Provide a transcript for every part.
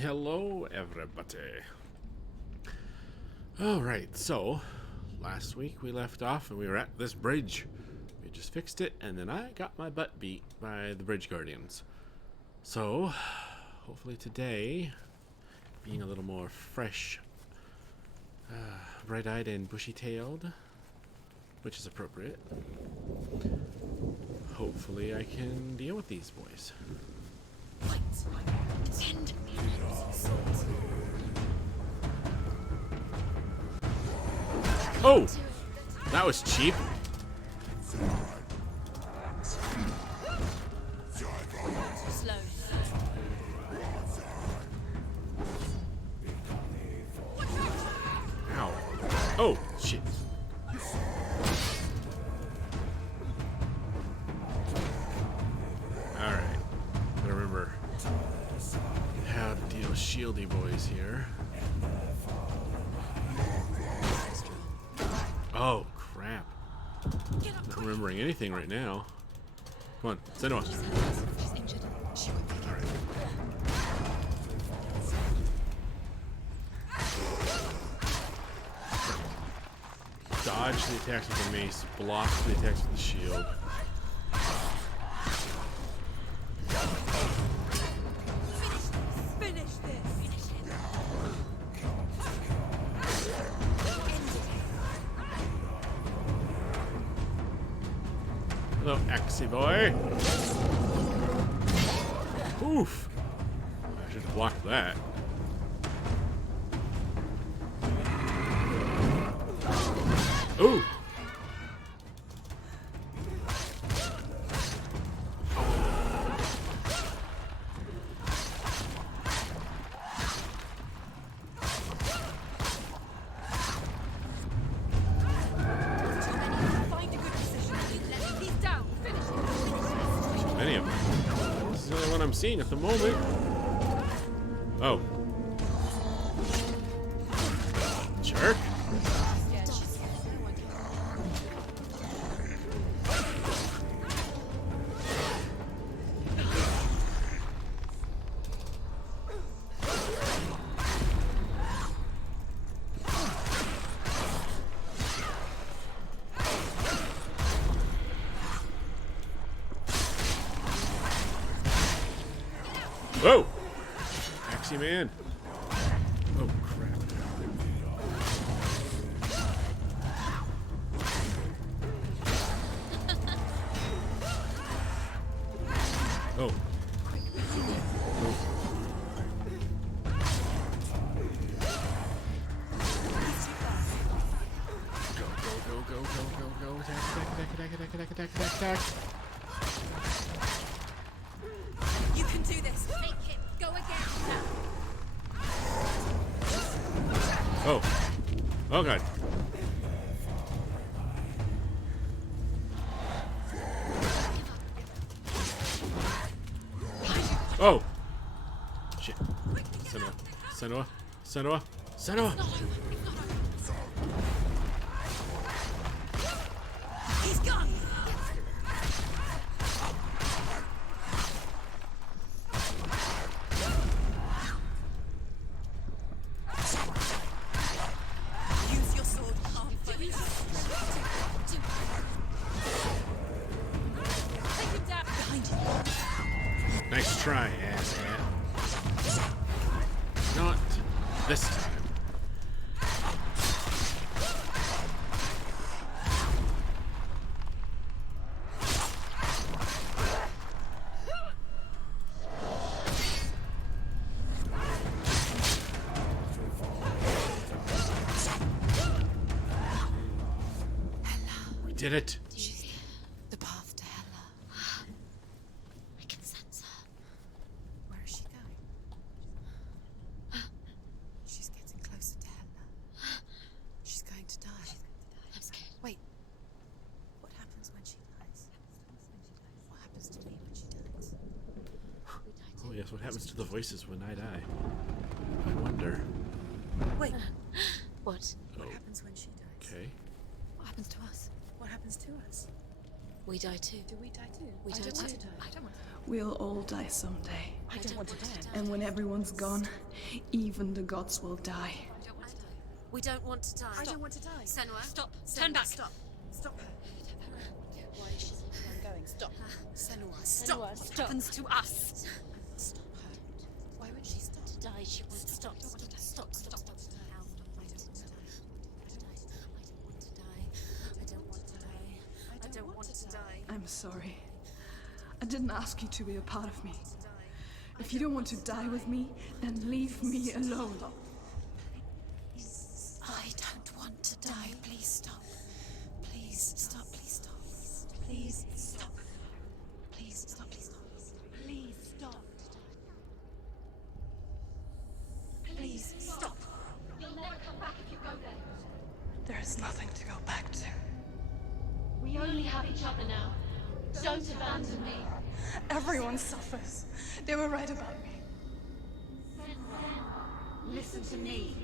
Hello, everybody. Alright, so last week we left off and we were at this bridge. We just fixed it, and then I got my butt beat by the bridge guardians. So, hopefully today, being a little more fresh, bright-eyed and bushy-tailed, which is appropriate, hopefully I can deal with these boys. Oh! That was cheap. Ow. Oh, shit. Alright. Gotta remember how to deal with shieldy boys here. Oh, crap. Not remembering anything right now. Come on, Senua. Alright. Dodge the attacks with the mace, block the attacks with the shield. Hello, Axie boy. Oof. I should have blocked that. Ooh. Many of them. This is the only one I'm seeing at the moment. Oh. Jerk. Whoa! Axie man. Oh, crap. Oh. Go. Attack. You can do this. Make it go again. Oh. Oh, God. Oh. Shit. Senua. Nice try, asshat. Not this time. We did it. She's the path to Hela. I can sense her. Where is she going? She's getting closer to Hela. She's going to die. I'm scared. Wait. What happens when she dies? What happens to me when she dies? We die too. Oh yes, what happens to the voices when I die? I wonder. Wait. What? Oh, What happens when she dies? okay. What happens to us? What happens to us? We die too. Do we die too? We I die don't too. want to die. I don't want to die. We'll all die someday. I don't want to die. And when everyone's gone, even the gods will die. We don't want to die. I don't want to die. Senua, stop. Senua, Turn back. Stop. Stop her. Why is she I'm going? Stop. Senua, stop. Senua, What stop. happens to us? Stop her. Why would she stop? To die, she wants to stop. Stop. Stop. I Stop. don't want to die. I don't want to die. I don't want to die. I'm sorry. I didn't ask you to be a part of me. If you don't want to die with me, then leave me alone. I don't want to die. Please stop. Please stop. Please stop. Please stop. Please stop. Please stop. Please stop. Please stop. You'll never come back if you go there. There is nothing to go back to. We only have each other now. Don't abandon me. Everyone suffers. They were right about me. Listen to me,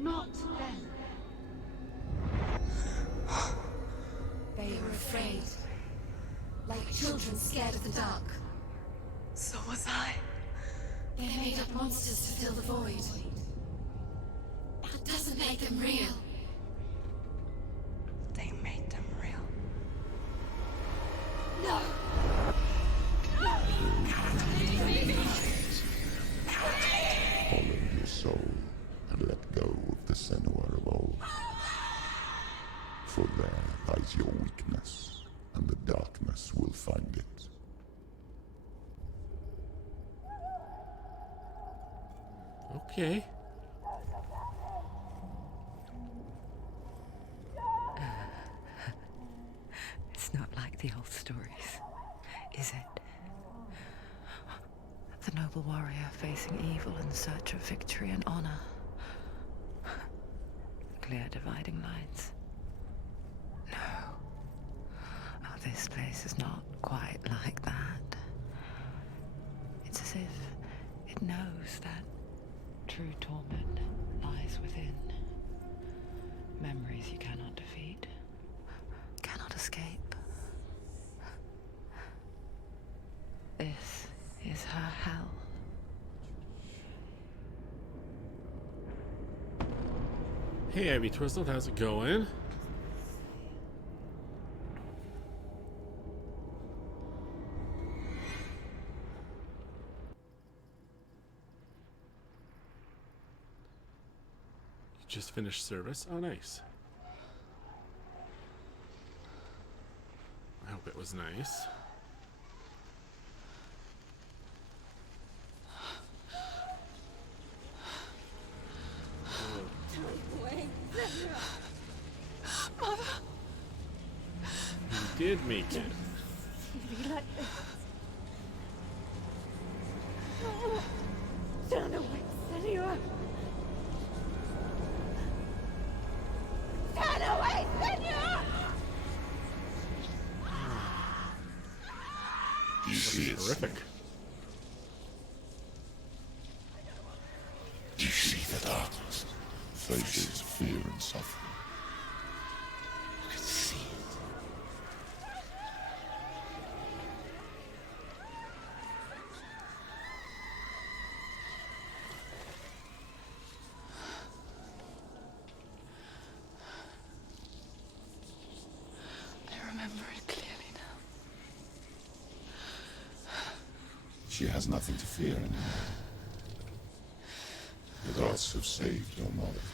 not them. They are afraid. Like children scared of the dark. So was I. They made up monsters to fill the void. That doesn't make them real. They made them real. No! Follow your soul and let go of the Senua of old. For there lies your weakness, and the darkness will find it. Okay. It's not like the old stories, is it? The noble warrior facing evil in search of victory and honor. Clear dividing lines. No. Oh, this place is not quite like that. It's as if it knows that true torment lies within. Memories you cannot defeat, cannot escape. This is her hell. Hey, Abby Twistled, how's it going? You just finished service? Oh, nice. I hope it was nice. You did make it. Turn away, Senua. Turn away, Senua. You see it? Terrific. You see the darkness, faces of fear and suffering. You can see it. I remember it clearly now. She has nothing to fear anymore. The gods have saved your mother.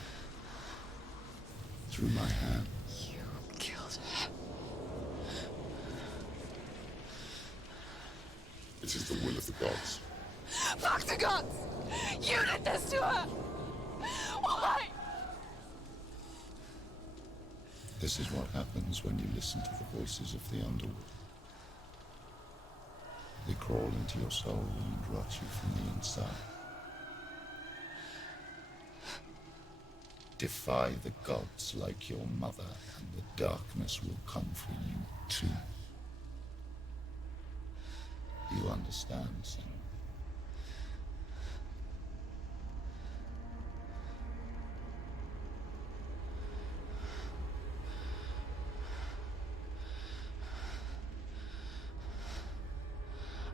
Through my hand. You killed her. It is the will of the gods. Fuck the gods! You did this to her! Why? This is what happens when you listen to the voices of the underworld. They crawl into your soul and rot you from the inside. Defy the gods like your mother, and the darkness will come for you too. You understand, Senua?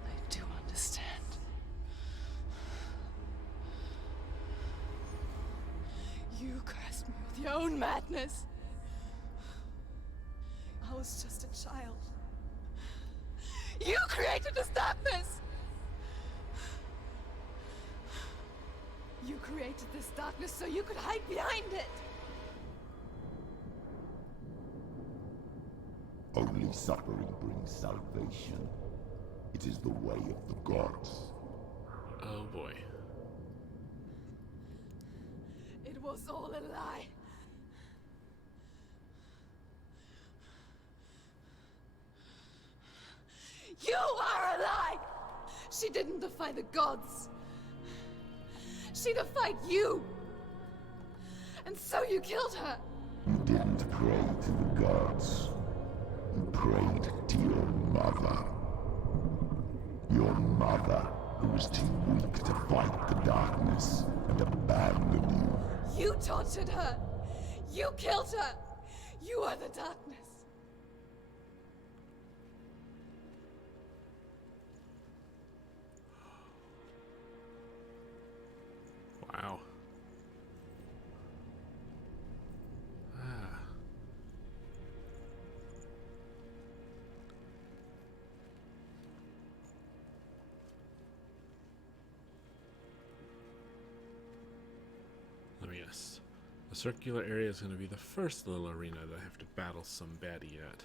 I do understand. You cursed me with your own madness. I was just a child. You created this darkness! You created this darkness so you could hide behind it! Only suffering brings salvation. It is the way of the gods. Oh boy. It was all a lie. You are a lie! She didn't defy the gods. She defied you. And so you killed her. You didn't pray to the gods. You prayed to your mother. Your mother, who was too weak to fight the darkness and abandoned you. You tortured her. You killed her. You are the darkness. Wow. Ah. Let me guess. The circular area is going to be the first little arena that I have to battle some baddie at.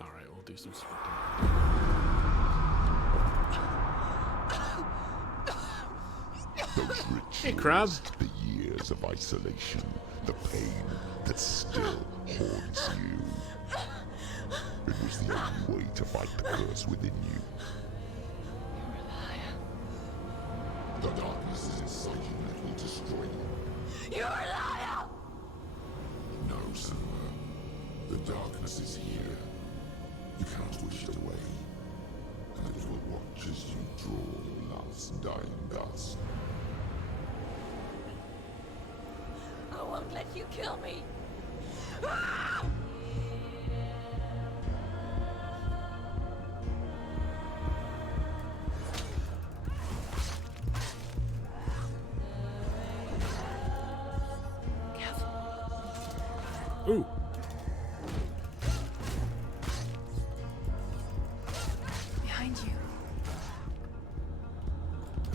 Alright, we'll do some sprinting. Those rituals, Hey, Crab. the years of isolation, the pain that still haunts you. It was the only way to fight the curse within you. You're a liar. The darkness is inside you and it will destroy you. You're a liar! No, Senua. The darkness is here. You cannot wish it away. And it will watch as you draw your last dying gasp. I won't let you kill me. Ooh! Behind you.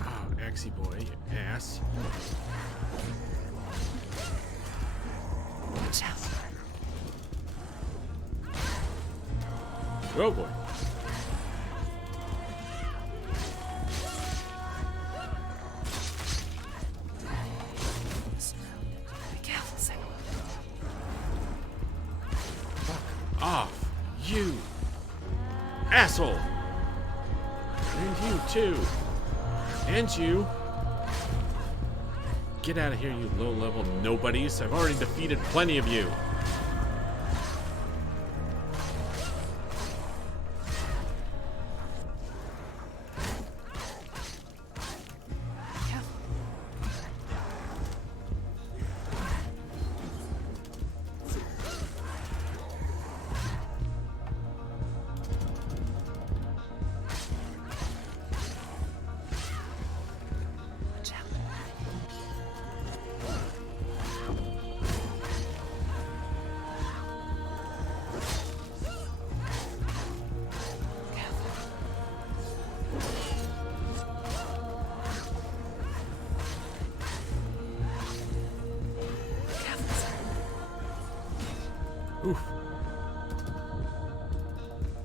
Ah, Axie boy, you ass. Watch out. Oh boy. Be careful, Senua. Off, you asshole, and you too, and you. Get out of here, you low-level nobodies! I've already defeated plenty of you. Careful. Watch out. Oof.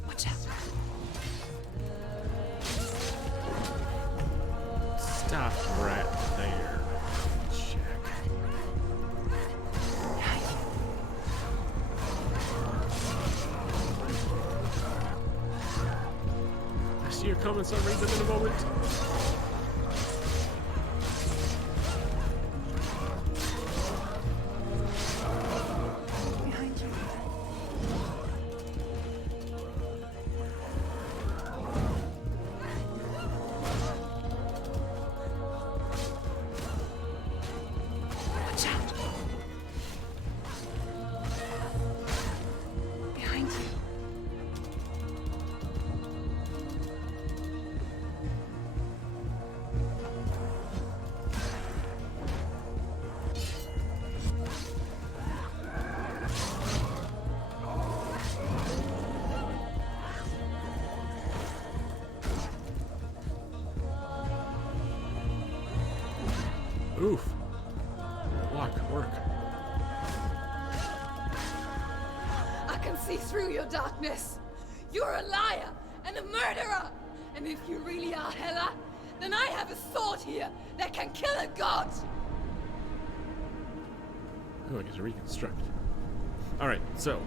Watch out. Stop right there. Check. I see your comments. I'll read them in a moment. Behind you. Watch out. Behind you. Oof. Block work. I can see through your darkness. You're a liar and a murderer. And if you really are Hela, then I have a sword here that can kill a god. Oh, I get to reconstruct. Alright, so.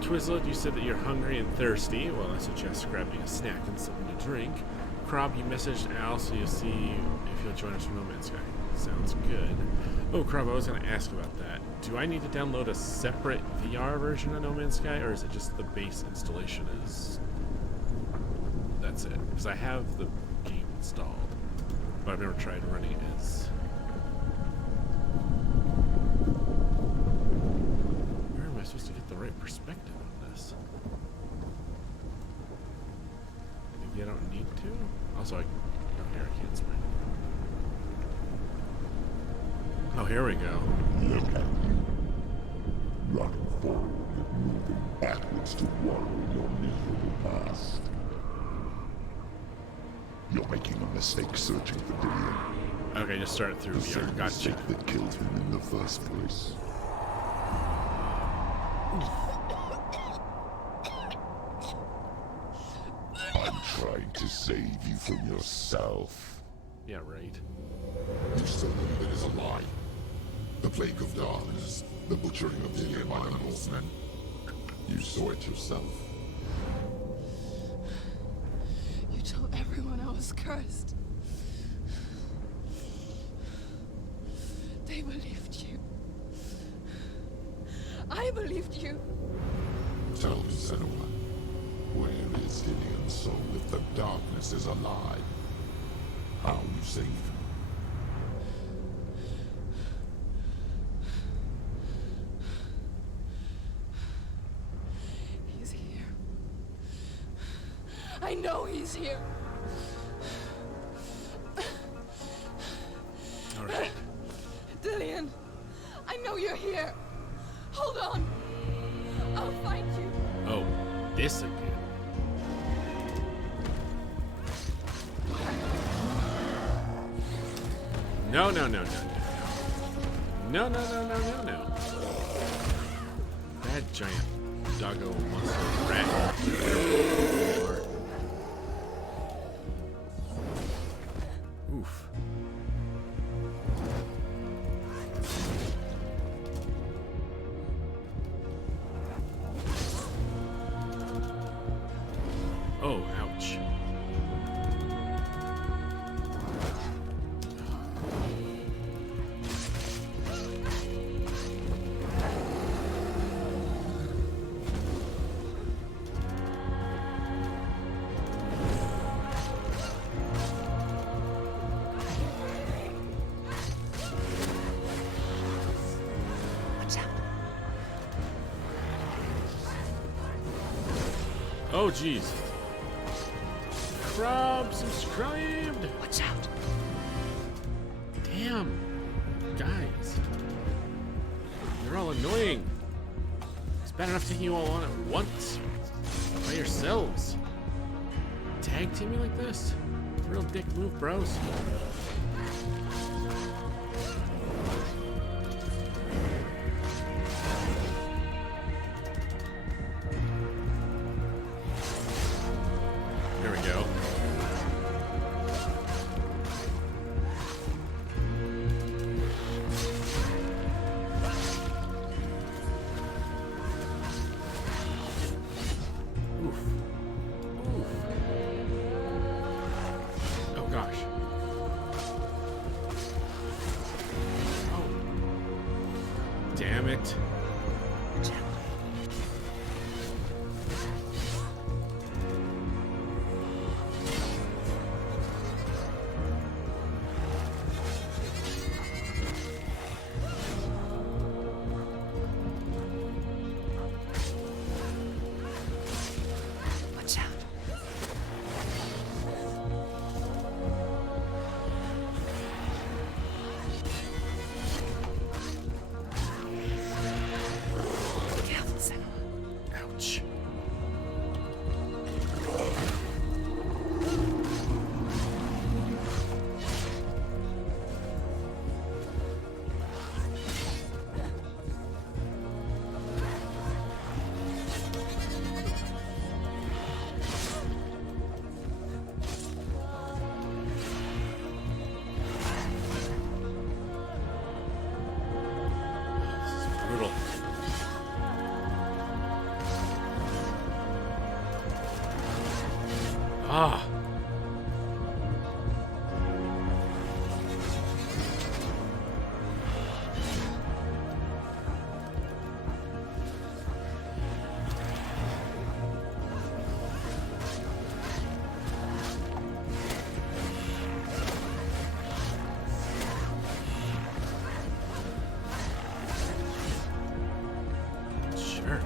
Twizzled, you said that you're hungry and thirsty. Well, I suggest grabbing a snack and something to drink. Krob, you messaged Al, so you'll see if you'll join us for No Man's Sky. Sounds good. Oh, Krob, I was going to ask about that. Do I need to download a separate VR version of No Man's Sky, or is it just the base installation is... That's it? Because I have the game installed, but I've never tried running it as... Where am I supposed to get the right perspective on this? Maybe I don't need to? Also, oh, here I can't sprint. Oh, here we go. Look at you. Running forward and moving backwards to wallow in your miserable past. You're making a mistake searching for Dillion. Okay, just start it through The VR. same Gotcha. mistake that killed him in the first place. I'm trying to save you from yourself. Yeah, right. You said that it is a lie. The plague of darkness, the butchering of Dillion by the Northmen. You saw it yourself. You told everyone I was cursed. They believed you. I believed you. Tell me, Senua, where is Dillion's soul if the darkness is alive? How you saved him? He's here. I know he's here. All right. Dillion, I know you're here. Hold on. I'll find you. Oh, this again. No, no, no, no, no. No, no, no, no, no, no. That giant doggo monster rat. Oof. Oh, ouch. Watch out. Oh, jeez. Krob subscribed. Watch out. Damn. Guys. You're all annoying. It's bad enough taking you all on at once. By yourselves. Tag teaming like this? Real dick move, bros. damn it. Watch out. Careful, Senua. Ouch. This is brutal. Ah. Jerk.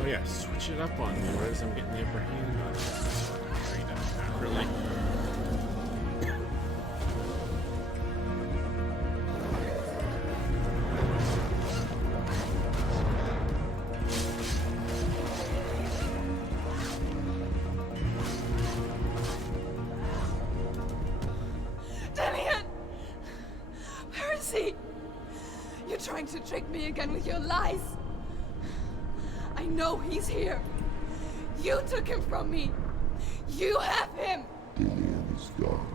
Oh yeah, switch it up on me, whereas I'm getting the upper hand on this right now. Really? Dillian! Where is he? You're trying to trick me again with your lies. I know he's here. You took him from me. You have him. Dillian is gone.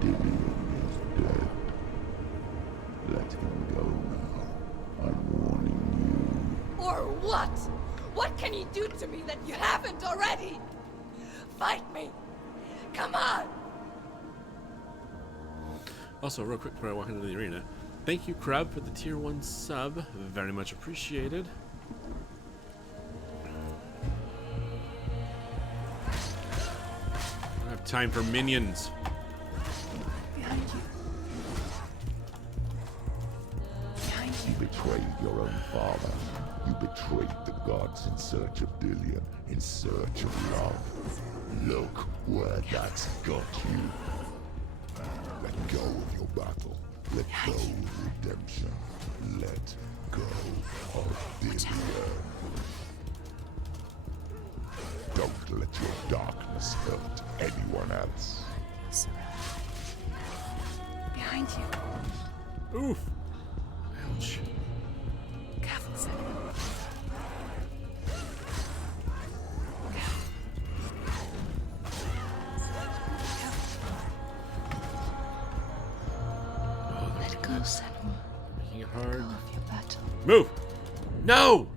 Dillian is dead. Let him go now. I'm warning you. Or what? What can you do to me that you haven't already? Fight me. Come on. Also, real quick before I walk into the arena, thank you, Crab, for the tier 1 sub. Very much appreciated. I don't have time for minions. Behind you. Behind You betrayed your own father. You betrayed the gods in search of Dillian, in search of love. Look where that's got you. Let go of your battle. Let go of redemption. Let go of Dillian. Don't let your darkness hurt anyone else. Behind you. Oof. Ouch. Careful, Senua. Oh, they're Let go, Senua. making it hard. Of your battle. Move! No!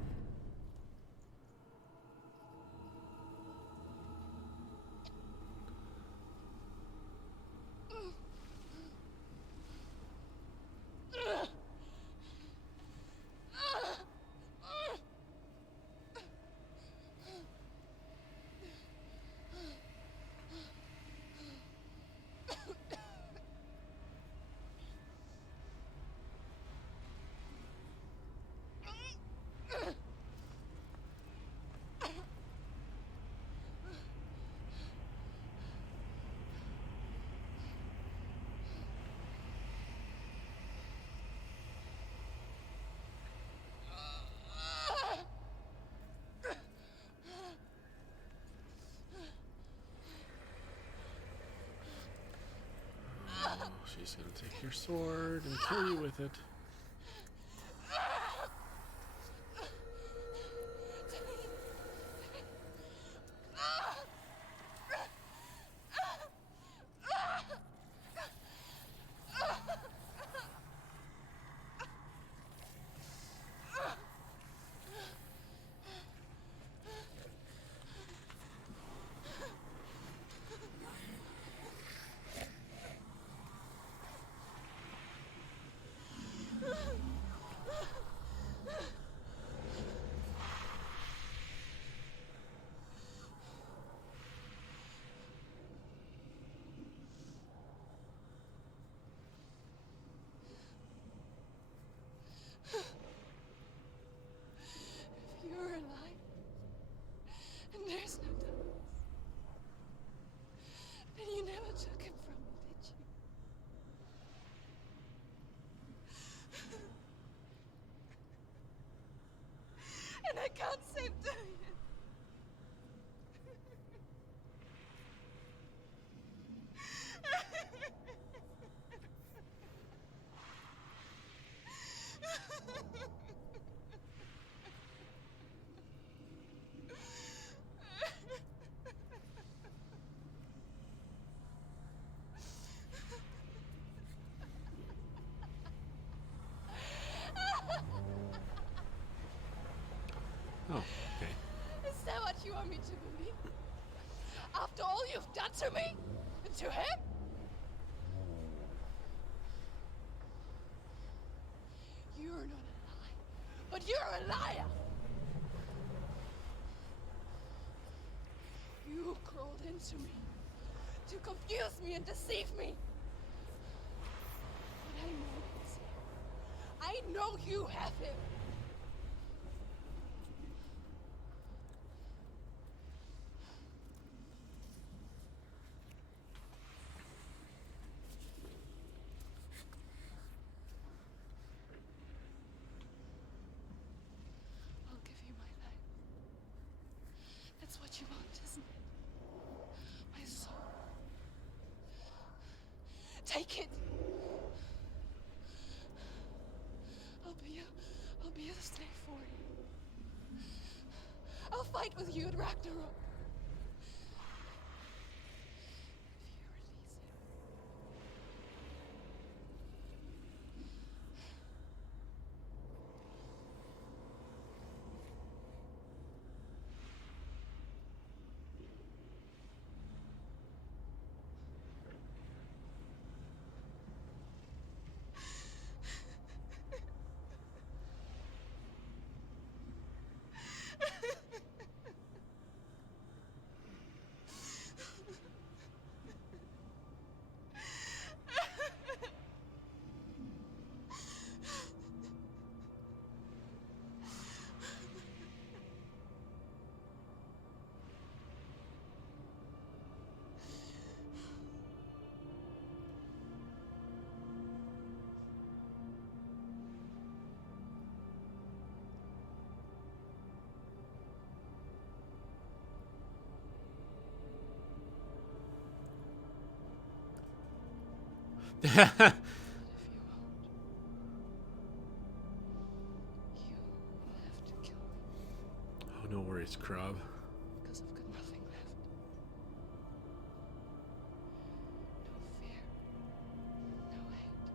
She's gonna take your sword and kill you with it. want me to believe? After all you've done to me? And to him? You're not a lie, but you're a liar! You crawled into me to confuse me and deceive me. But I know he's here. I know you have him. I'll give you my life. That's what you want, isn't it? My soul. Take it. I'll be a slave for you. I'll fight with you at Ragnarok. If you release him. If you won't, you'll have to kill me, Oh, no worries, Crab. because I've got nothing left. No fear, no hate.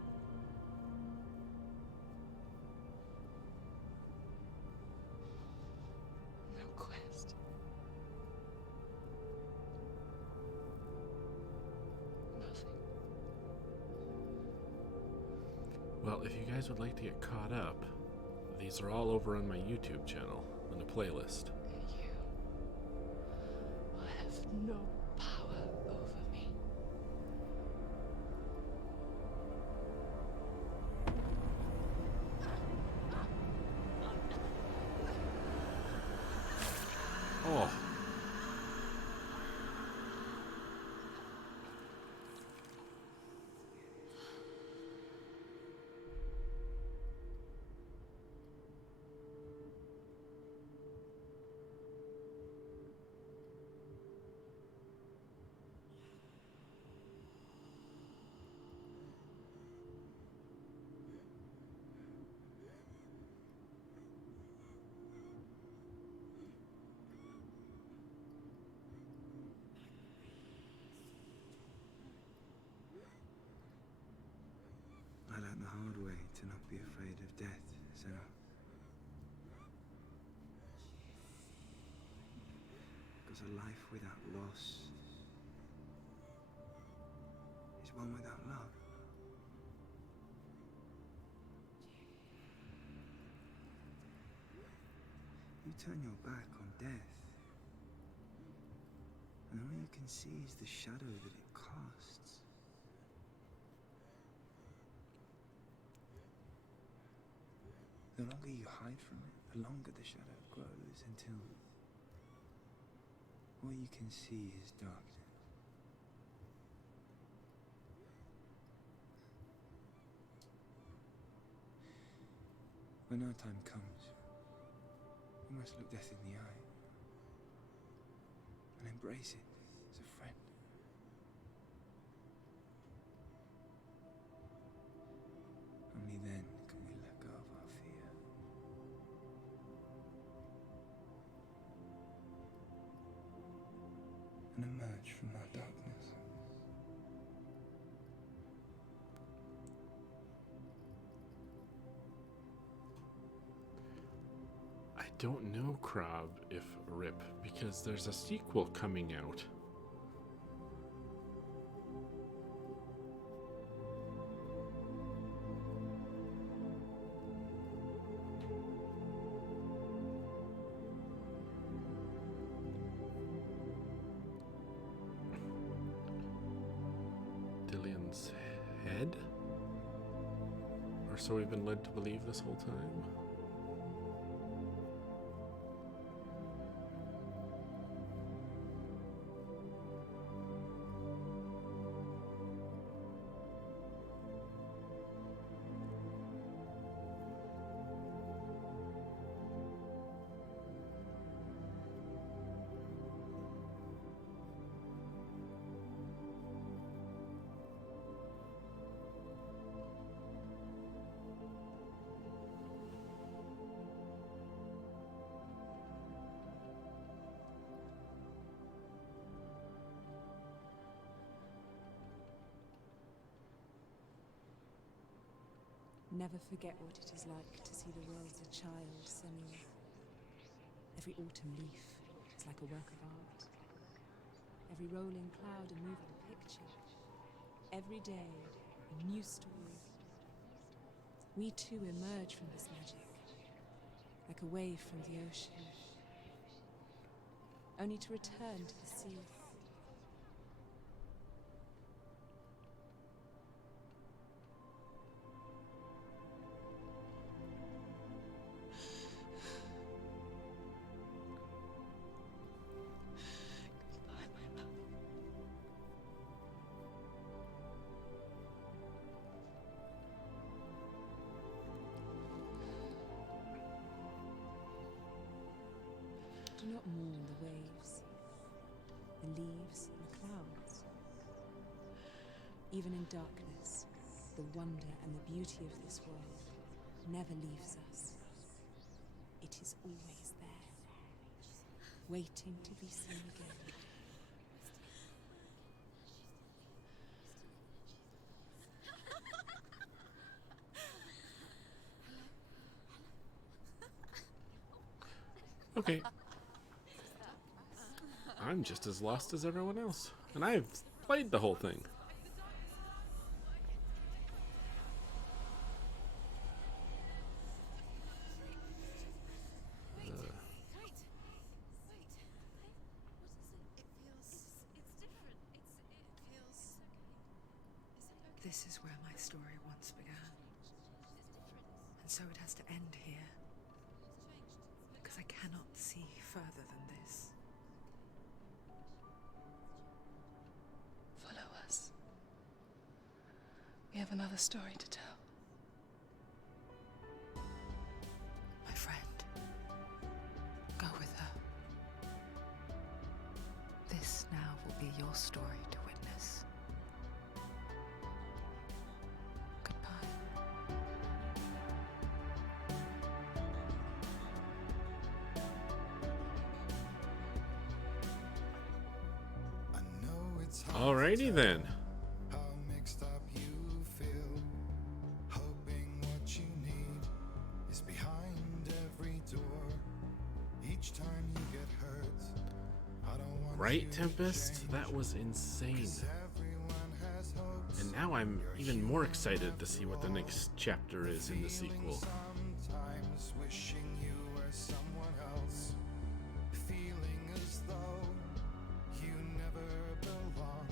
No quest. Nothing. Well, if you guys would like to get caught up, these are all over on my YouTube channel in a playlist. You will have no power over me. Oh. I learned the hard way to not be afraid of death, Senua. Because a life without loss is one without love. You turn your back on death, and all you can see is the shadow that it casts. The longer you hide from it, the longer the shadow grows until all you can see is darkness. When our time comes, we must look death in the eye and embrace it as a friend. Only then can we let go of our fear. And emerge from our darkness. I don't know, Krob, if RIP, because there's a sequel coming out. Dillian's head? Or so we've been led to believe this whole time. Never forget what it is like to see the world as a child, Senua. Every autumn leaf is like a work of art. Every rolling cloud a moving picture. Every day a new story. We too emerge from this magic, like a wave from the ocean, only to return to the sea. Do not mourn the waves, the leaves, and the clouds. Even in darkness, the wonder and the beauty of this world never leaves us. It is always there, waiting to be seen again. Okay. I'm just as lost as everyone else. And I've played the whole thing. This is where my story once began. And so it has to end here. Because I cannot see further than this. Follow us. We have another story to tell. My friend, go with her. This now will be your story to witness. Goodbye. Alrighty then. How mixed up you feel, hoping what you need is behind every door. Each time you get hurt, I don't want Right, you to Tempest? change, That was insane. 'cause everyone has hopes. And now I'm even more excited to see what the next chapter is in the sequel. Sometimes wishing you were someone else, feeling as though you never belong.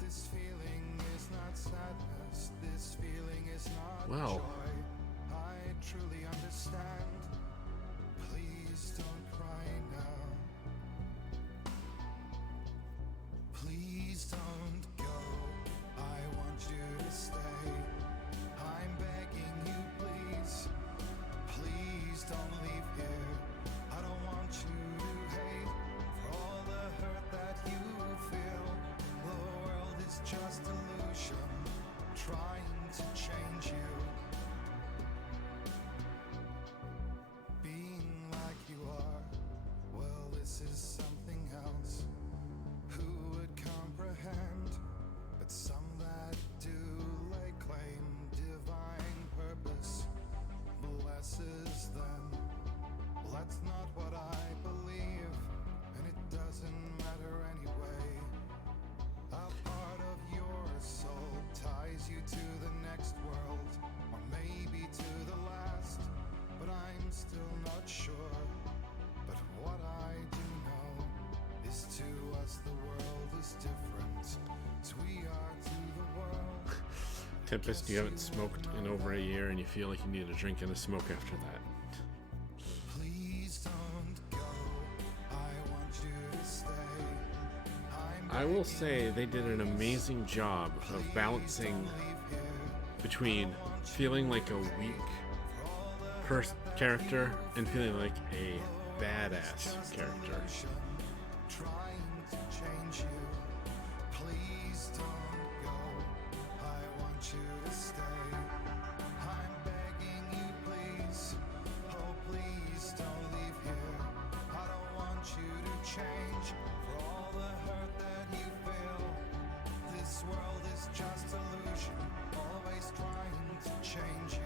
This feeling is not sadness, this feeling is not Well. joy. I truly understand. Please don't cry now. Please don't go. I want you to stay. I'm begging you, please. Please don't leave here. I don't want you to hate for all the hurt that you feel. The world is just illusion, trying to change you. 'cause to us the world is different, as we are to the world. Tempest, you haven't smoked in over a year and you feel like you need a drink and a smoke after that. Please don't go, I want you to stay. I will say they did an amazing job of balancing between feeling like a weak character and feeling like a badass character. Trying to change you. Please don't go, I want you to stay. I'm begging you, please. Oh, please don't leave here. I don't want you to change for all the hurt that you feel. This world is just illusion, always trying to change you.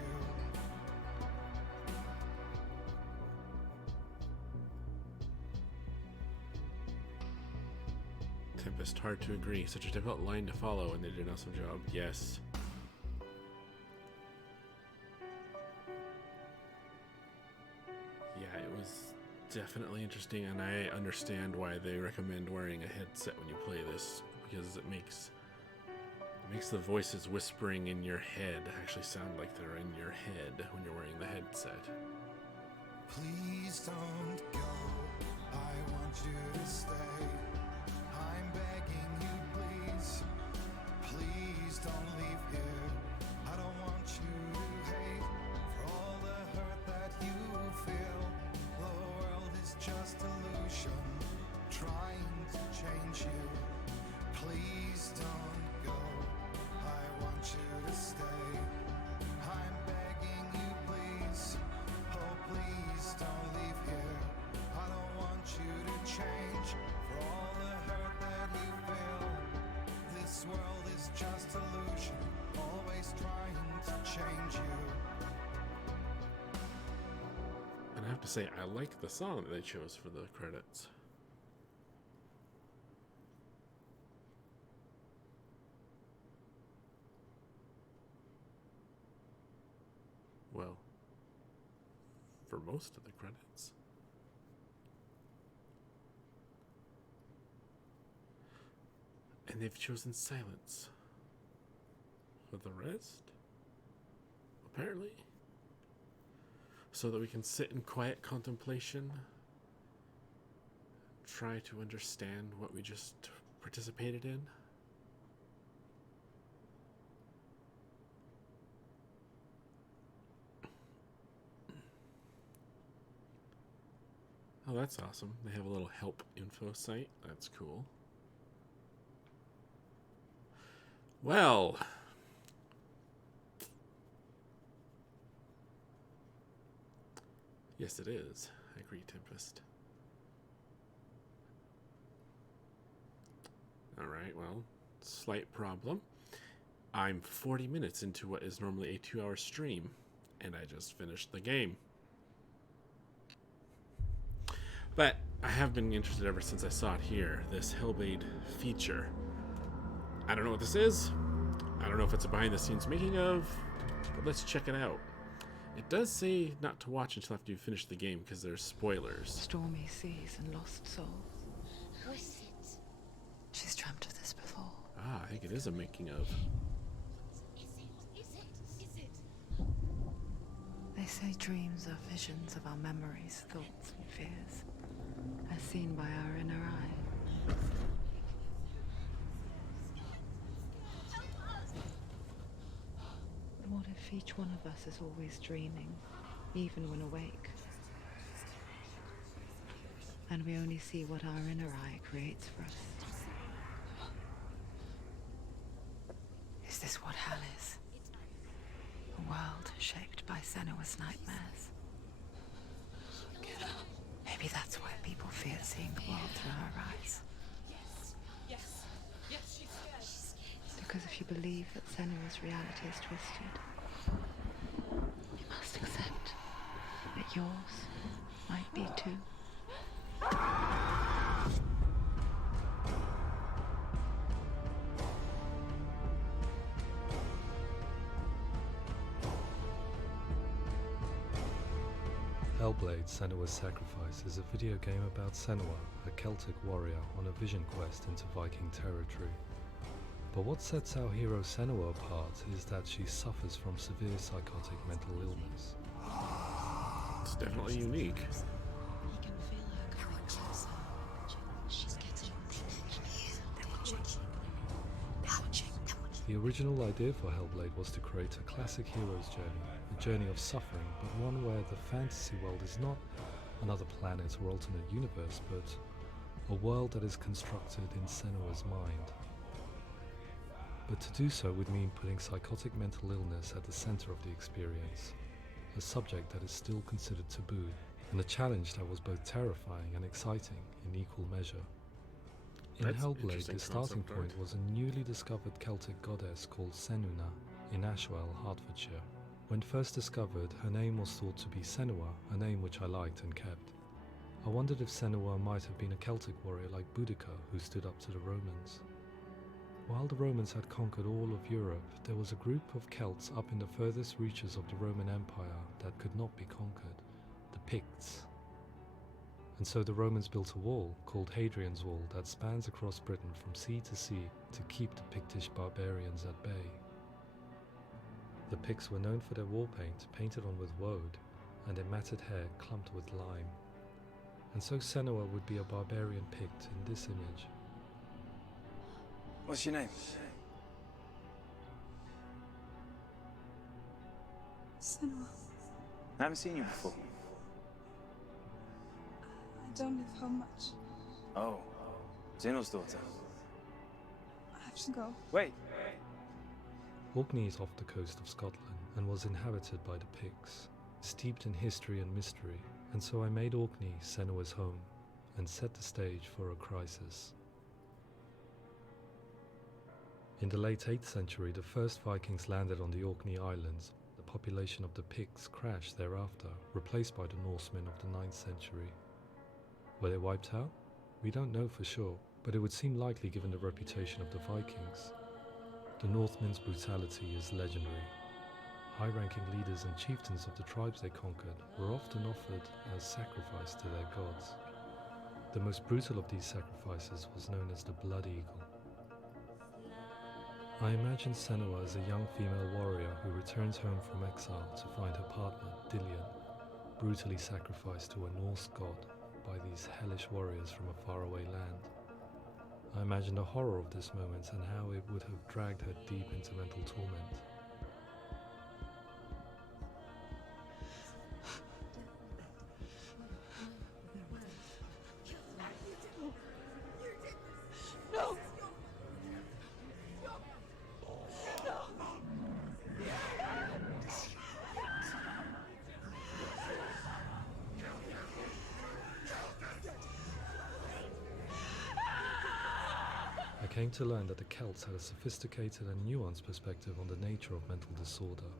Tempest, hard to agree. Such a difficult line to follow, and they did an awesome job. Yes. Yeah, it was definitely interesting, and I understand why they recommend wearing a headset when you play this, because it makes the voices whispering in your head actually sound like they're in your head when you're wearing the headset. Please don't go, I want you to stay. I'm begging you, please. Please don't leave here. I don't want you to hate for all the hurt that you feel. The world is just illusion, trying to change you. Please don't go, I want you to stay. I'm begging you, please. Oh, please don't leave here. I don't want you to change for all the hurt that you feel. This world is just illusion, always trying to change you. And I have to say, I like the song that they chose for the credits. Well, for most of the credits. And they've chosen silence for the rest, apparently, so that we can sit in quiet contemplation, try to understand what we just participated in. Oh, that's awesome. They have a little help info site. That's cool. Well, yes, it is. I agree, Tempest. All right, well, slight problem. I'm 40 minutes into what is normally a 2-hour stream, and I just finished the game. But I have been interested ever since I saw it here, this Hellblade feature. I don't know what this is. I don't know if it's a behind-the-scenes making of, but let's check it out. It does say not to watch until after you finish the game because there's spoilers. Stormy seas and lost souls. Who is it? She's dreamt of this before. Ah, I think it is a making of. Is it? They say dreams are visions of our memories, thoughts, and fears, as seen by our inner eye. But what if each one of us is always dreaming, even when awake? And we only see what our inner eye creates for us. Is this what hell is? A world shaped by Senua's nightmares. Maybe that's why people fear seeing the world through her eyes. Yes, she's scared. Because if you believe that Senua's reality is twisted, you must accept that yours might be too. Hellblade: Senua's Sacrifice is a video game about Senua, a Celtic warrior on a vision quest into Viking territory. But what sets our hero Senua apart is that she suffers from severe psychotic mental illness. It's definitely unique. He can feel her coming closer. She's getting The original idea for Hellblade was to create a classic hero's journey, a journey of suffering, but one where the fantasy world is not another planet or alternate universe, but a world that is constructed in Senua's mind. But to do so would mean putting psychotic mental illness at the center of the experience, a subject that is still considered taboo, and a challenge that was both terrifying and exciting in equal measure. In That's Hellblade, interesting the starting concept art. point was a newly discovered Celtic goddess called Senua in Ashwell, Hertfordshire. When first discovered, her name was thought to be Senua, a name which I liked and kept. I wondered if Senua might have been a Celtic warrior like Boudica who stood up to the Romans. While the Romans had conquered all of Europe, there was a group of Celts up in the furthest reaches of the Roman Empire that could not be conquered, the Picts. And so the Romans built a wall, called Hadrian's Wall, that spans across Britain from sea to sea to keep the Pictish barbarians at bay. The Picts were known for their war paint, painted on with woad, and their matted hair clumped with lime. And so Senua would be a barbarian Pict in this image. What's your name? Senua, I haven't seen you before. I don't live home much. Oh, Zeno's daughter. I have to go. Wait. Orkney is off the coast of Scotland and was inhabited by the Picts, steeped in history and mystery, and so I made Orkney Senua's home and set the stage for a crisis. In the late 8th century, the first Vikings landed on the Orkney Islands. The population of the Picts crashed thereafter, replaced by the Norsemen of the 9th century. Were they wiped out? We don't know for sure, but it would seem likely given the reputation of the Vikings. The Northmen's brutality is legendary. High-ranking leaders and chieftains of the tribes they conquered were often offered as sacrifice to their gods. The most brutal of these sacrifices was known as the Blood Eagle. I imagine Senua as a young female warrior who returns home from exile to find her partner, Dillion, brutally sacrificed to a Norse god by these hellish warriors from a faraway land. I imagine the horror of this moment and how it would have dragged her deep into mental torment. No! I came to learn that the Celts had a sophisticated and nuanced perspective on the nature of mental disorder.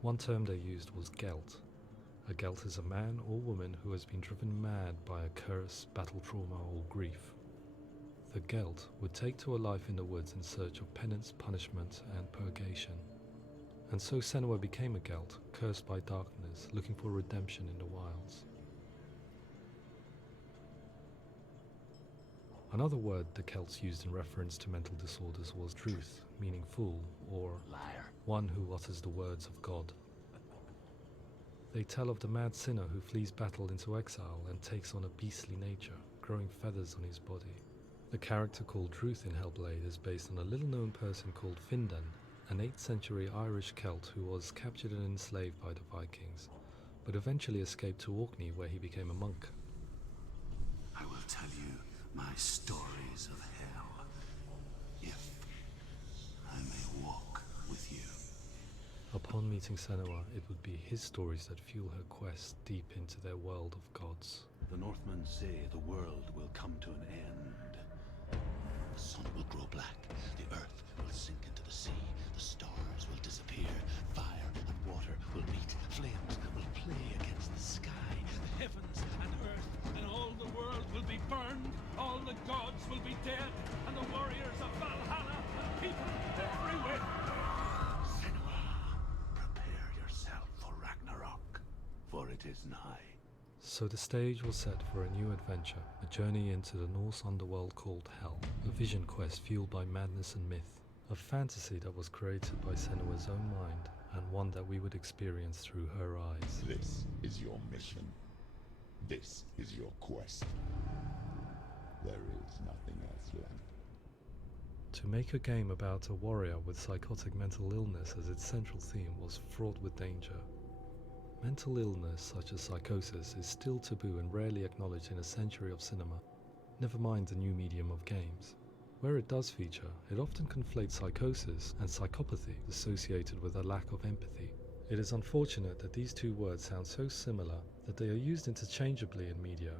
One term they used was Gelt. A Gelt is a man or woman who has been driven mad by a curse, battle trauma, or grief. The Gelt would take to a life in the woods in search of penance, punishment, and purgation. And so Senua became a Gelt, cursed by darkness, looking for redemption in the wilds. Another word the Celts used in reference to mental disorders was Druth, meaning fool, or Liar. one who utters the words of God. They tell of the mad sinner who flees battle into exile and takes on a beastly nature, growing feathers on his body. The character called Druth in Hellblade is based on a little-known person called Findan, an 8th century Irish Celt who was captured and enslaved by the Vikings, but eventually escaped to Orkney where he became a monk. I will tell you my stories of hell, if I may walk with you. Upon meeting Senua, it would be his stories that fuel her quest deep into their world of gods. The Northmen say the world will come to an end. The sun will grow black, the earth will sink into the sea, the stars will disappear, fire and water will meet, flames will play against the sky, the heavens and earth and all the world will be burned, all the gods will be dead, and the warriors of Valhalla and people everywhere. Senua, prepare yourself for Ragnarok, for it is nigh. So the stage was set for a new adventure, a journey into the Norse underworld called Hell, a vision quest fueled by madness and myth, a fantasy that was created by Senua's own mind, and one that we would experience through her eyes. This is your mission. This is your quest. There is nothing else left. To make a game about a warrior with psychotic mental illness as its central theme was fraught with danger. Mental illness such as psychosis is still taboo and rarely acknowledged in a century of cinema, never mind the new medium of games. Where it does feature, it often conflates psychosis and psychopathy associated with a lack of empathy. It is unfortunate that these two words sound so similar that they are used interchangeably in media.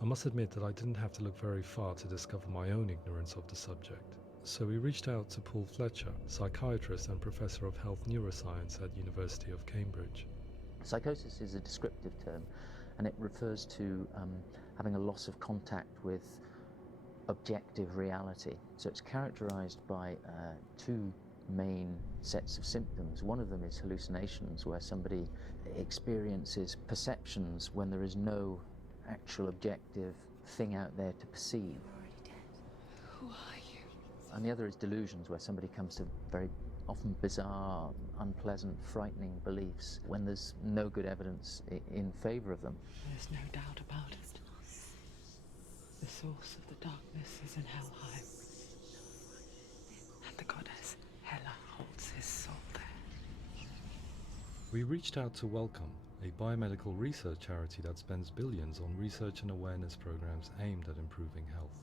I must admit that I didn't have to look very far to discover my own ignorance of the subject. So we reached out to Paul Fletcher, psychiatrist and professor of health neuroscience at University of Cambridge. Psychosis is a descriptive term, and it refers to having a loss of contact with objective reality. So it's characterized by two main sets of symptoms. One of them is hallucinations, where somebody experiences perceptions when there is no actual objective thing out there to perceive. You're already dead. Who are you? And the other is delusions, where somebody comes to very often bizarre, unpleasant, frightening beliefs when there's no good evidence in favor of them. There's no doubt about it. The source of the darkness is in Helheim, and the goddess Hela holds his soul there. We reached out to Welcome, a biomedical research charity that spends billions on research and awareness programs aimed at improving health.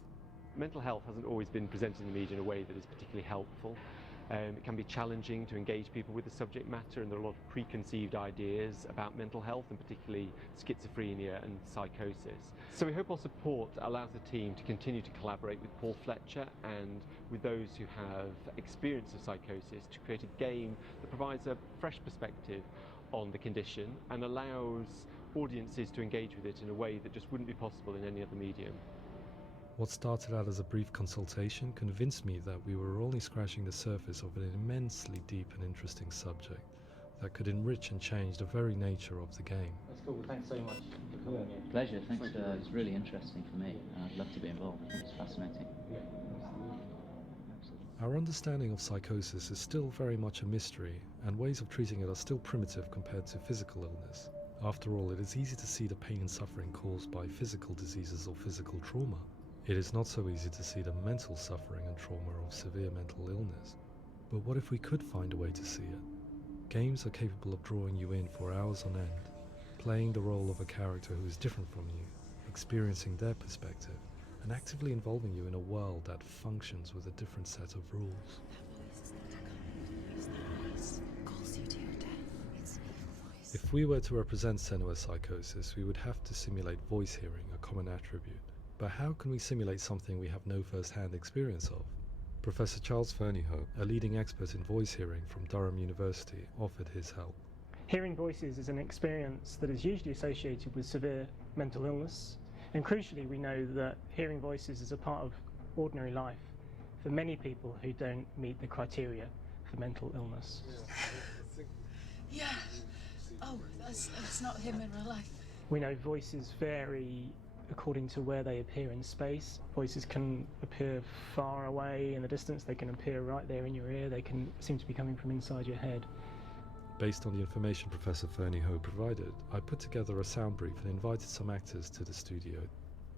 Mental health hasn't always been presented in the media in a way that is particularly helpful. It can be challenging to engage people with the subject matter, and there are a lot of preconceived ideas about mental health, and particularly schizophrenia and psychosis. So we hope our support allows the team to continue to collaborate with Paul Fletcher and with those who have experience of psychosis to create a game that provides a fresh perspective on the condition and allows audiences to engage with it in a way that just wouldn't be possible in any other medium. What started out as a brief consultation convinced me that we were only scratching the surface of an immensely deep and interesting subject that could enrich and change the very nature of the game. That's cool. Thanks so much for coming in. Pleasure, thanks. It was really interesting for me, and I'd love to be involved. It's fascinating. Our understanding of psychosis is still very much a mystery, and ways of treating it are still primitive compared to physical illness. After all, it is easy to see the pain and suffering caused by physical diseases or physical trauma. It is not so easy to see the mental suffering and trauma of severe mental illness. But what if we could find a way to see it? Games are capable of drawing you in for hours on end, playing the role of a character who is different from you, experiencing their perspective, and actively involving you in a world that functions with a different set of rules. If we were to represent Senua's psychosis, we would have to simulate voice hearing, a common attribute. But how can we simulate something we have no first-hand experience of? Professor Charles Fernyhough, a leading expert in voice hearing from Durham University, offered his help. Hearing voices is an experience that is usually associated with severe mental illness, and crucially we know that hearing voices is a part of ordinary life for many people who don't meet the criteria for mental illness. Yeah. Oh, that's not him in real life. We know voices vary according to where they appear in space. Voices can appear far away in the distance, they can appear right there in your ear, they can seem to be coming from inside your head. Based on the information Professor Fernyhough provided, I put together a sound brief and invited some actors to the studio.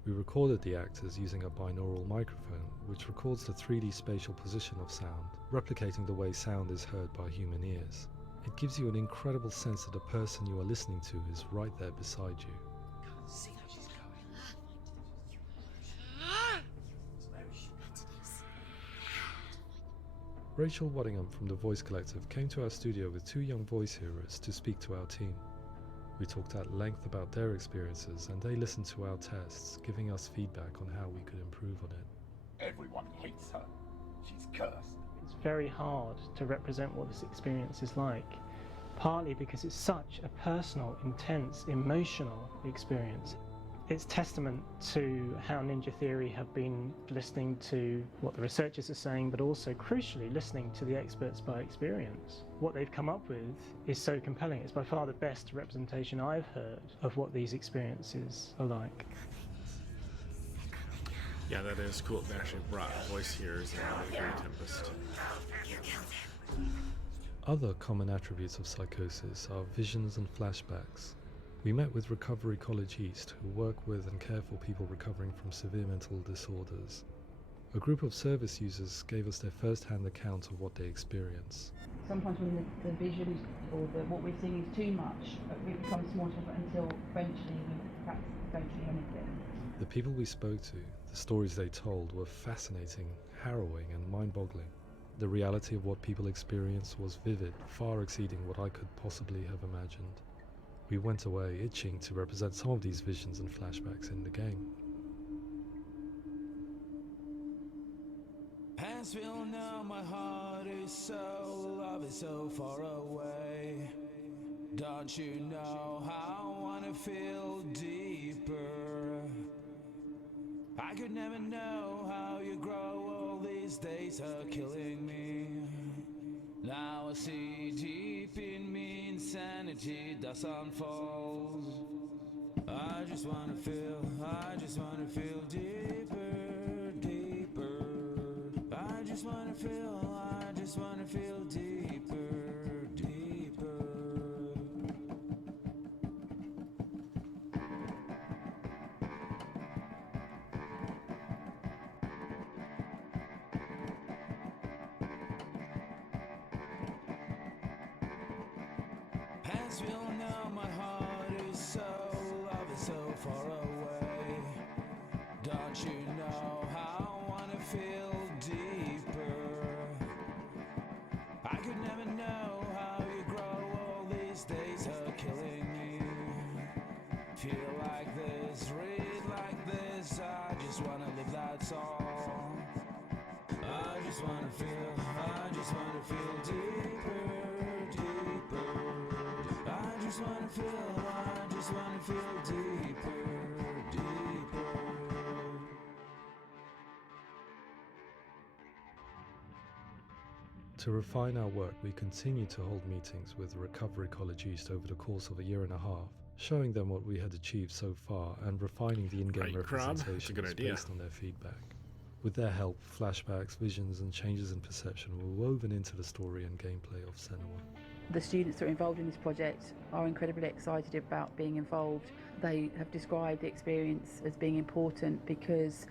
We recorded the actors using a binaural microphone, which records the 3D spatial position of sound, replicating the way sound is heard by human ears. It gives you an incredible sense that the person you are listening to is right there beside you. Can't see how she's going. Rachel Waddingham from the Voice Collective came to our studio with 2 young voice hearers to speak to our team. We talked at length about their experiences, and they listened to our tests, giving us feedback on how we could improve on it. Everyone hates her. She's cursed. It's very hard to represent what this experience is like, partly because it's such a personal, intense, emotional experience. It's testament to how Ninja Theory have been listening to what the researchers are saying, but also crucially listening to the experts by experience. What they've come up with is so compelling. It's by far the best representation I've heard of what these experiences are like. Yeah, that is cool. They actually brought voice hearers in the Fairy Tempest. Other common attributes of psychosis are visions and flashbacks. We met with Recovery College East, who work with and care for people recovering from severe mental disorders. A group of service users gave us their first-hand account of what they experience. Sometimes when the vision or what we're seeing is too much, it becomes more difficult until eventually we perhaps don't see anything. The people we spoke to, the stories they told, were fascinating, harrowing and mind-boggling. The reality of what people experienced was vivid, far exceeding what I could possibly have imagined. We went away itching to represent some of these visions and flashbacks in the game. As we all know, my heart is so, love is so far away. Don't you know how I wanna feel deeper? I could never know how you grow, all these days are killing me. Now I see deep in me insanity does unfold. I just wanna feel deeper, deeper. I just wanna feel deeper, deeper. As we all know, my heart is so, love is so far away. Don't you know how I wanna feel deeper? I could never know how you grow, all these days are killing me. Feel like this, read like this, I just wanna live, that's all. I just wanna feel deeper, deeper. I just wanna feel deeper, deeper. To refine our work, we continue to hold meetings with Recovery College East over the course of a year and a half, showing them what we had achieved so far and refining the in-game Right, Crab. That's a representations good idea. based on their feedback. With their help, flashbacks, visions and changes in perception were woven into the story and gameplay of Senua. The students that are involved in this project are incredibly excited about being involved. They have described the experience as being important because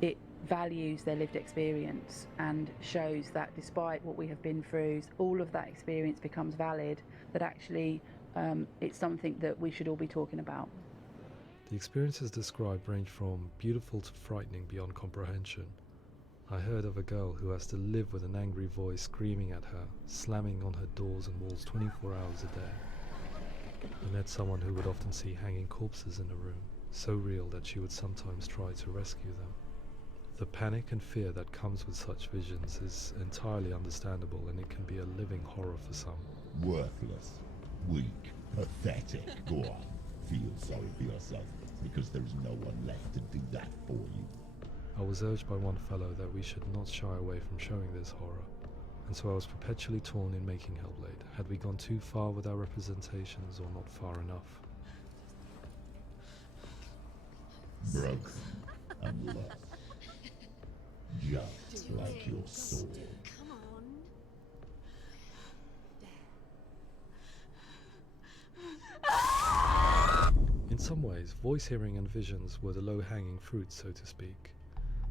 it values their lived experience and shows that despite what we have been through, all of that experience becomes valid, that actually it's something that we should all be talking about. The experiences described range from beautiful to frightening beyond comprehension. I heard of a girl who has to live with an angry voice screaming at her, slamming on her doors and walls 24 hours a day. I met someone who would often see hanging corpses in a room, so real that she would sometimes try to rescue them. The panic and fear that comes with such visions is entirely understandable, and it can be a living horror for some. Worthless, weak, pathetic. Go on, feel sorry for yourself, because there is no one left to do that for you. I was urged by one fellow that we should not shy away from showing this horror, and so I was perpetually torn in making Hellblade. Had we gone too far with our representations or not far enough? Broken and lost. Just like your soul. Come on. In some ways, voice hearing and visions were the low-hanging fruit, so to speak.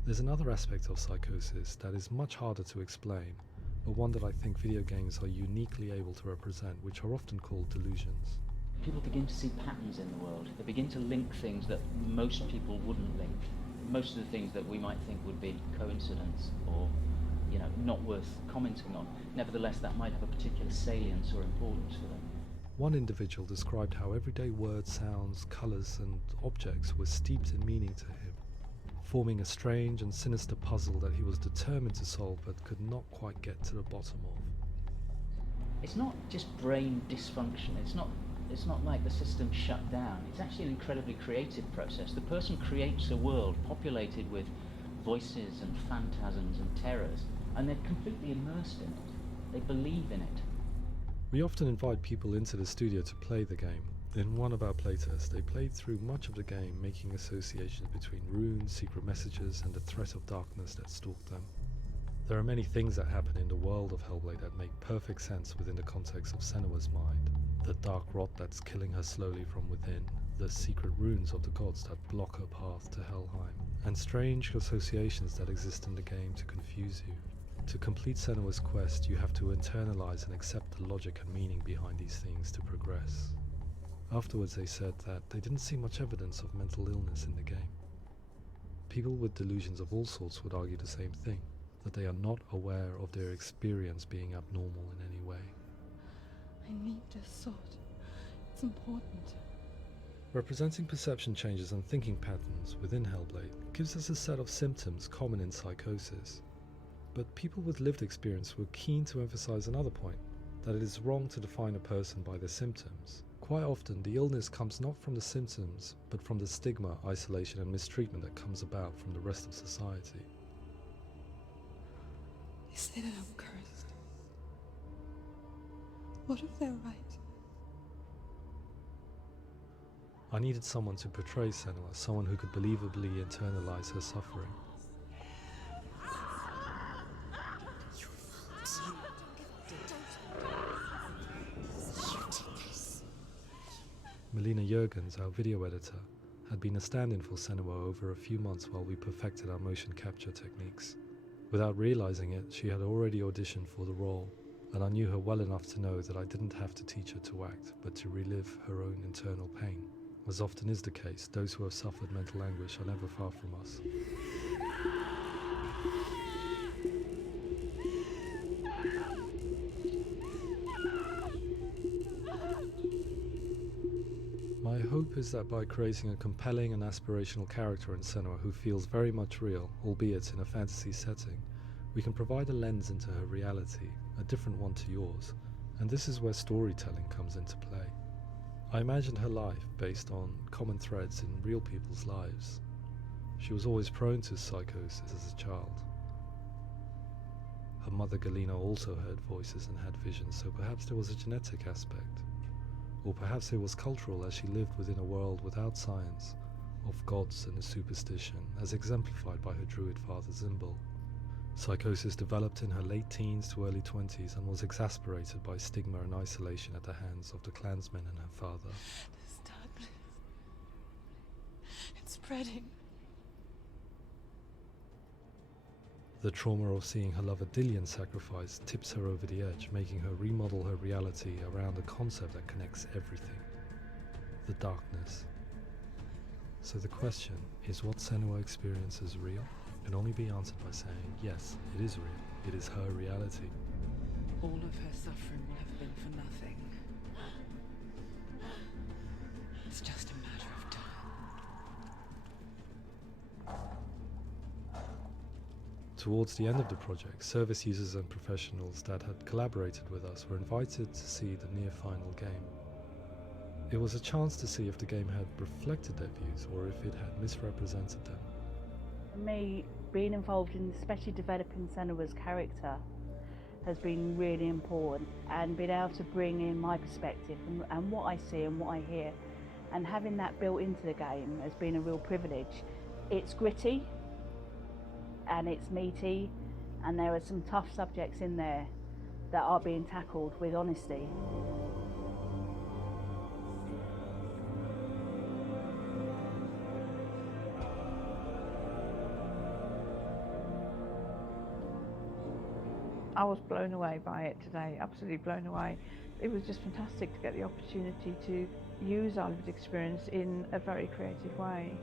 There's another aspect of psychosis that is much harder to explain, but one that I think video games are uniquely able to represent, which are often called delusions. People begin to see patterns in the world. They begin to link things that most people wouldn't link. Most of the things that we might think would be coincidence or, not worth commenting on. Nevertheless, that might have a particular salience or importance for them. One individual described how everyday words, sounds, colours and objects were steeped in meaning to him, forming a strange and sinister puzzle that he was determined to solve but could not quite get to the bottom of. It's not just brain dysfunction, it's not It's not like the system's shut down. It's actually an incredibly creative process. The person creates a world populated with voices and phantasms and terrors, and they're completely immersed in it. They believe in it. We often invite people into the studio to play the game. In one of our playtests, they played through much of the game, making associations between runes, secret messages, and the threat of darkness that stalked them. There are many things that happen in the world of Hellblade that make perfect sense within the context of Senua's mind. The dark rot that's killing her slowly from within, the secret runes of the gods that block her path to Helheim, and strange associations that exist in the game to confuse you. To complete Senua's quest, you have to internalize and accept the logic and meaning behind these things to progress. Afterwards they said that they didn't see much evidence of mental illness in the game. People with delusions of all sorts would argue the same thing, that they are not aware of their experience being abnormal in any way. I need this sword. It's important. Representing perception changes and thinking patterns within Hellblade gives us a set of symptoms common in psychosis. But people with lived experience were keen to emphasize another point, that it is wrong to define a person by their symptoms. Quite often, the illness comes not from the symptoms, but from the stigma, isolation, and mistreatment that comes about from the rest of society. They say that I'm cursed. What if they're right? I needed someone to portray Senua, someone who could believably internalize her suffering. Melina Jurgens, our video editor, had been a stand-in for Senua over a few months while we perfected our motion capture techniques. Without realizing it, she had already auditioned for the role, and I knew her well enough to know that I didn't have to teach her to act, but to relive her own internal pain. As often is the case, those who have suffered mental anguish are never far from us. My hope is that by creating a compelling and aspirational character in Senua who feels very much real, albeit in a fantasy setting, we can provide a lens into her reality, a different one to yours, and this is where storytelling comes into play. I imagined her life based on common threads in real people's lives. She was always prone to psychosis as a child. Her mother Galina also heard voices and had visions, so perhaps there was a genetic aspect. Or perhaps it was cultural, as she lived within a world without science, of gods and a superstition, as exemplified by her druid father Zimbal. Psychosis developed in her late teens to early 20s and was exacerbated by stigma and isolation at the hands of the clansmen and her father. This darkness. It's spreading. The trauma of seeing her lover Dillian sacrificed tips her over the edge, making her remodel her reality around a concept that connects everything: the darkness. So the question, is what Senua experiences real? Can only be answered by saying, yes, it is real. It is her reality. All of her suffering will have been for nothing. It's just a matter of time. Towards the end of the project, service users and professionals that had collaborated with us were invited to see the near-final game. It was a chance to see if the game had reflected their views or if it had misrepresented them. For me, being involved in especially developing Senua's character has been really important, and being able to bring in my perspective and what I see and what I hear, and having that built into the game has been a real privilege. It's gritty and it's meaty, and there are some tough subjects in there that are being tackled with honesty. I was blown away by it today, absolutely blown away. It was just fantastic to get the opportunity to use our lived experience in a very creative way.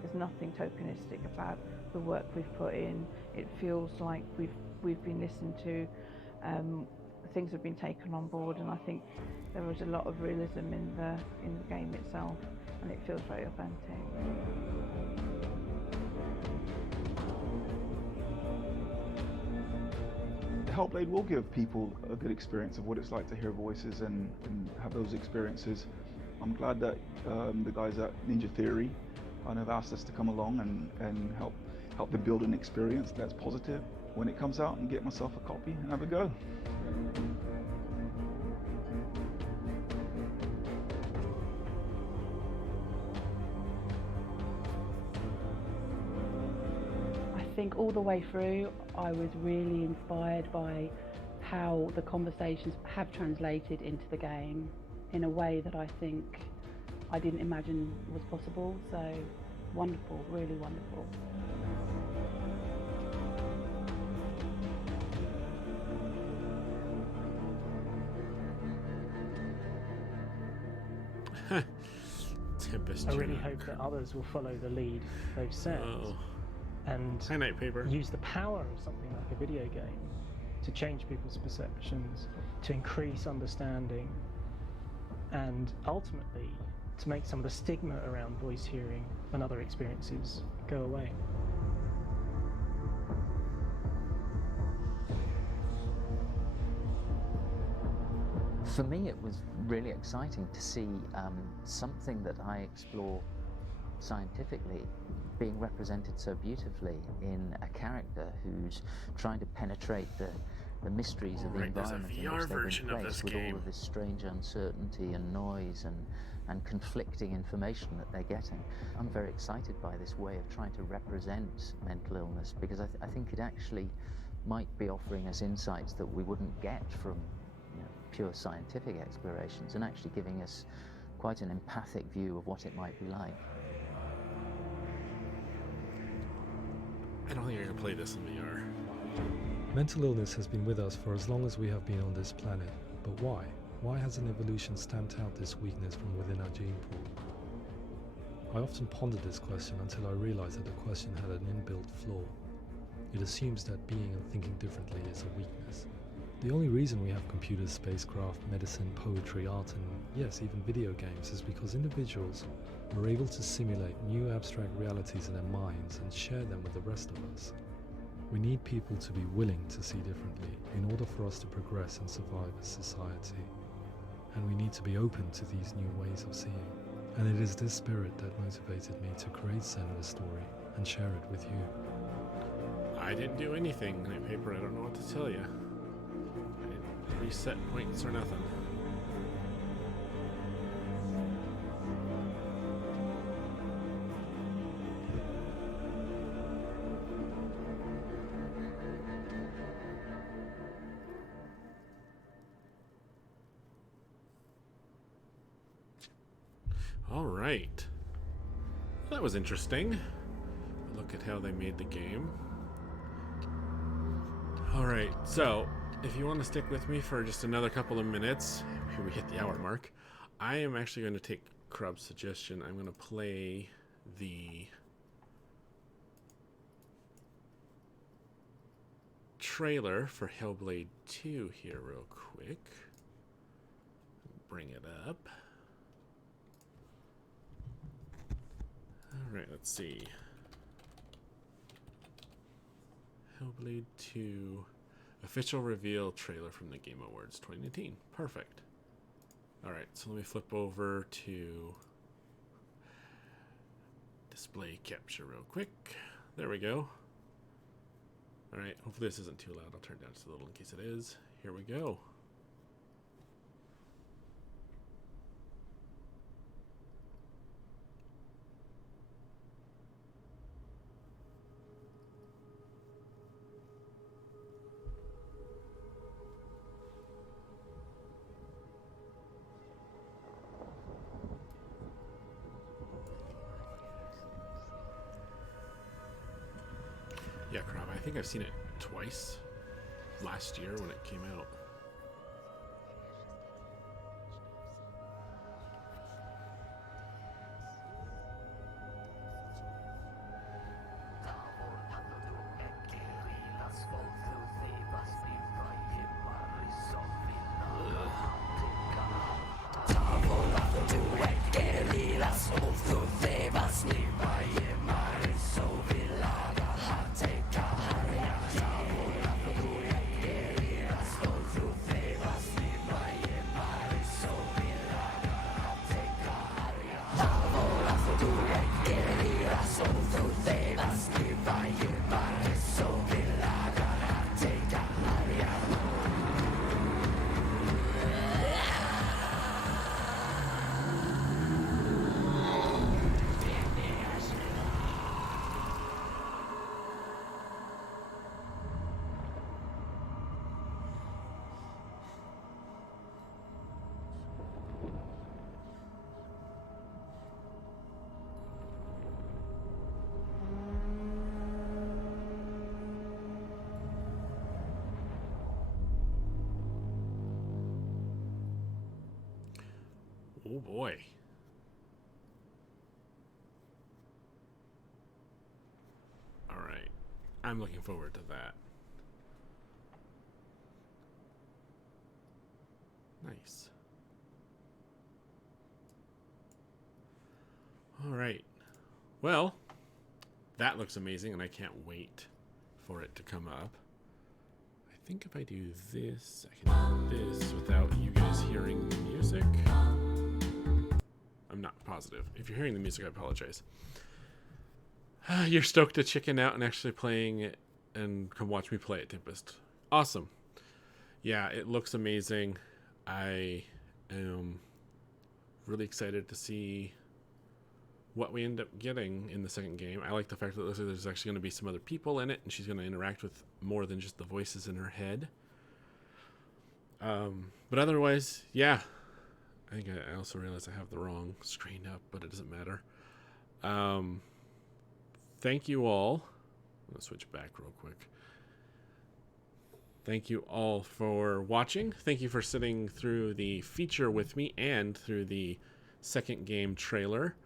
There's nothing tokenistic about the work we've put in. It feels like we've been listened to, things have been taken on board, and I think there was a lot of realism in the game itself, and it feels very authentic. Hellblade will give people a good experience of what it's like to hear voices and have those experiences. I'm glad that the guys at Ninja Theory kind of asked us to come along and help them build an experience that's positive when it comes out, and get myself a copy and have a go. I think all the way through I was really inspired by how the conversations have translated into the game in a way that I think I didn't imagine was possible. So wonderful, really wonderful. Tempest. I really hope that others will follow the lead they've set and use the power of something like a video game to change people's perceptions, to increase understanding, and ultimately to make some of the stigma around voice hearing and other experiences go away. For me, it was really exciting to see something that I explore scientifically being represented so beautifully in a character who's trying to penetrate the mysteries of the environment in which they've been placed, with all of this strange uncertainty and noise and conflicting information that they're getting. I'm very excited by this way of trying to represent mental illness, because I think it actually might be offering us insights that we wouldn't get from pure scientific explorations, and actually giving us quite an empathic view of what it might be like. I don't think you're going to play this in VR. Mental illness has been with us for as long as we have been on this planet, but why? Why hasn't evolution stamped out this weakness from within our gene pool? I often pondered this question until I realized that the question had an inbuilt flaw. It assumes that being and thinking differently is a weakness. The only reason we have computers, spacecraft, medicine, poetry, art, and yes, even video games is because individuals were able to simulate new abstract realities in their minds and share them with the rest of us. We need people to be willing to see differently in order for us to progress and survive as society. And we need to be open to these new ways of seeing. And it is this spirit that motivated me to create Senua's story and share it with you. I didn't do anything, Nightpaper. I don't know what to tell you. I didn't reset points or nothing. All right. That was interesting. Look at how they made the game. All right, so if you want to stick with me for just another couple of minutes, here we hit the hour mark, I am actually going to take Crub's suggestion. I'm going to play the trailer for Hellblade 2 here real quick. Bring it up. Alright, let's see. Hellblade 2 official reveal trailer from the Game Awards 2019. Perfect. Alright, so let me flip over to display capture real quick. There we go. Alright, hopefully this isn't too loud. I'll turn it down just a little in case it is. Here we go. Yeah, Crab, I think I've seen it twice last year when it came out. Oh boy. Alright. I'm looking forward to that. Nice. Alright. Well, that looks amazing, and I can't wait for it to come up. I think if I do this, I can do this without you guys hearing the music. I'm not positive. If you're hearing the music, I apologize. You're stoked to chicken out and actually playing it and come watch me play it, Tempest. Awesome. Yeah, it looks amazing. I am really excited to see what we end up getting in the second game. I like the fact that there's actually going to be some other people in it, and she's going to interact with more than just the voices in her head. But otherwise, yeah. I think I also realized I have the wrong screen up, but it doesn't matter. Thank you all. I'm going to switch back real quick. Thank you all for watching. Thank you for sitting through the feature with me and through the second game trailer.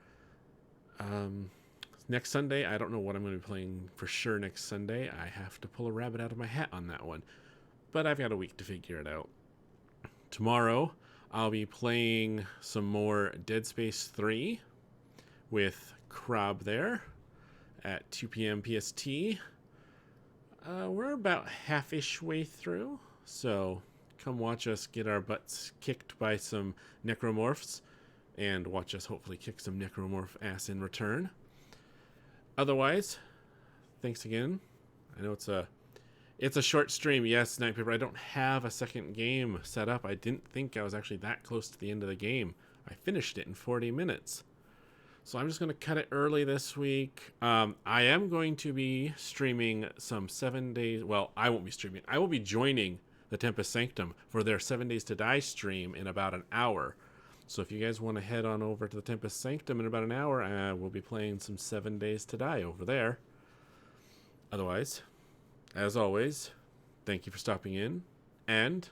Next Sunday, I don't know what I'm going to be playing for sure next Sunday. I have to pull a rabbit out of my hat on that one. But I've got a week to figure it out. Tomorrow, I'll be playing some more Dead Space 3 with Krob there at 2 p.m. PST. We're about half-ish way through, so come watch us get our butts kicked by some necromorphs, and watch us hopefully kick some necromorph ass in return. Otherwise, thanks again. I know it's a short stream. Yes, Night Paper, I don't have a second game set up. I didn't think I was actually that close to the end of the game. I finished it in 40 minutes. So I'm just going to cut it early this week. I am going to be streaming some 7 days. Well, I won't be streaming. I will be joining the Tempest Sanctum for their 7 Days to Die stream in about an hour. So if you guys want to head on over to the Tempest Sanctum in about an hour, we'll be playing some 7 Days to Die over there. Otherwise, as always, thank you for stopping in. And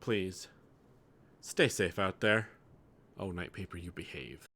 please, stay safe out there. Oh, Night Paper, you behave.